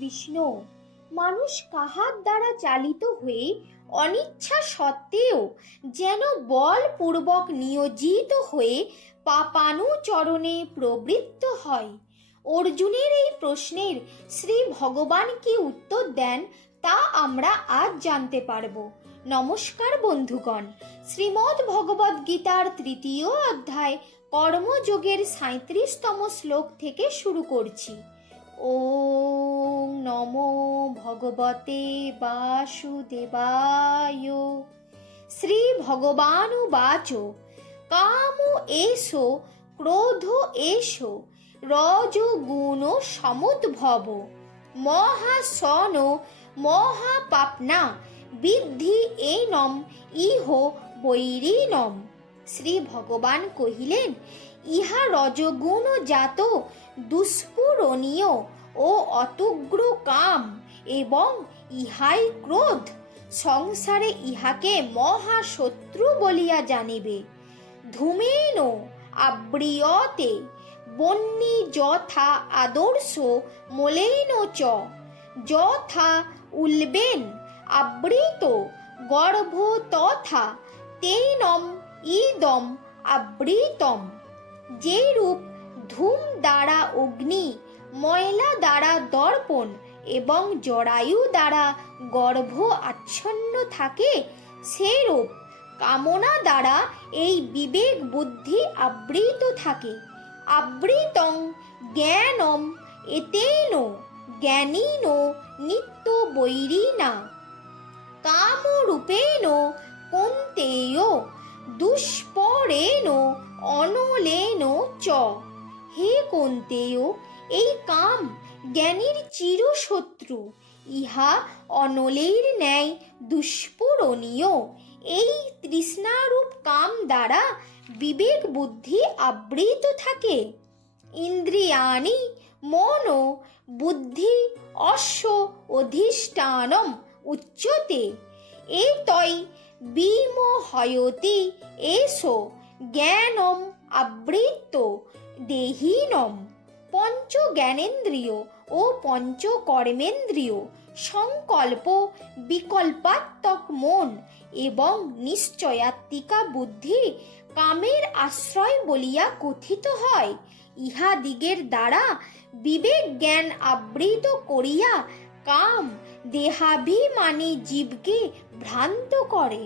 কৃষ্ণ। মানুষ কাহার দ্বারা চালিত হয়ে অনিচ্ছা সত্ত্বেও যেন বলপূর্বক নিয়োজিত হয়ে পাপানুচরণে প্রবৃত্ত হয়। অর্জুনের এই প্রশ্নের শ্রী ভগবান কি উত্তর দেন তা আমরা আজ জানতে পারব। নমস্কার বন্ধুগণ, শ্রীমদ্ ভগবদ গীতার ৩য় অধ্যায় কর্মযোগের ৩৭তম শ্লোক থেকে শুরু করছি। ওং নমো ভগবতে বাসুদেবায়। শ্রী ভগবানুবাচ কাম এষো ক্রোধ এষো রজগুণ সমুদ্ভব মহাসন মহাপাপনা বিদ্ধি এনম ইহ বৈরিণম। শ্রী ভগবান কহিলেন, ইহা রজগুণ জাত দুষ্পূরণীয় ও অতুগ্র কাম এবং ইহাই ক্রোধ। সংসারে ইহাকে মহাশত্রু বলিয়া জানিবে। ধূমেন আব্রিয়তে বহ্নি যথা আদর্শ মলেন চ যথা উল্বেন আবৃত গর্ভ তথা তেনম ইদম আবৃতম। যেরূপ ধূম দ্বারা অগ্নি, ময়লা দ্বারা দর্পণ এবং জরায়ু দ্বারা গর্ভ আচ্ছন্ন থাকে, সেরূপ কামনা দ্বারা এই বিবেক বুদ্ধি আবৃত থাকে। আবৃতং জ্ঞানম এতেন জ্ঞানীন নিত্য বৈরিণা কামরূপেণ কৌন্তেয় দুষ্পরেণ অনলেন চ। হে কৌন্তেয়, এই কাম জ্ঞানীর চিরশত্রু, ইহা অনলের ন্যায় দুষ্পূরণীয়। এই তৃষ্ণারূপ কাম দ্বারা বিবেক বুদ্ধি আবৃত থাকে। ইন্দ্রিয়াণি মন বুদ্ধি অশ্ব অধিষ্ঠানম উচ্যতে এতৈ বিমোহয়তি এষো জ্ঞানম আবৃত দেহিনম। পঞ্চ জ্ঞানেন্দ্রিয় ও পঞ্চ কর্মেন্দ্রিয়, সংকল্প বিকল্পাত্মক মন এবং নিশ্চয়াত্মিকা বুদ্ধি কামের আশ্রয় বলিয়া কথিত হয়। ইহাদিগের দ্বারা বিবেক জ্ঞান আবৃত করিয়া কাম দেহাভিমানী জীবকে ভ্রান্ত করে।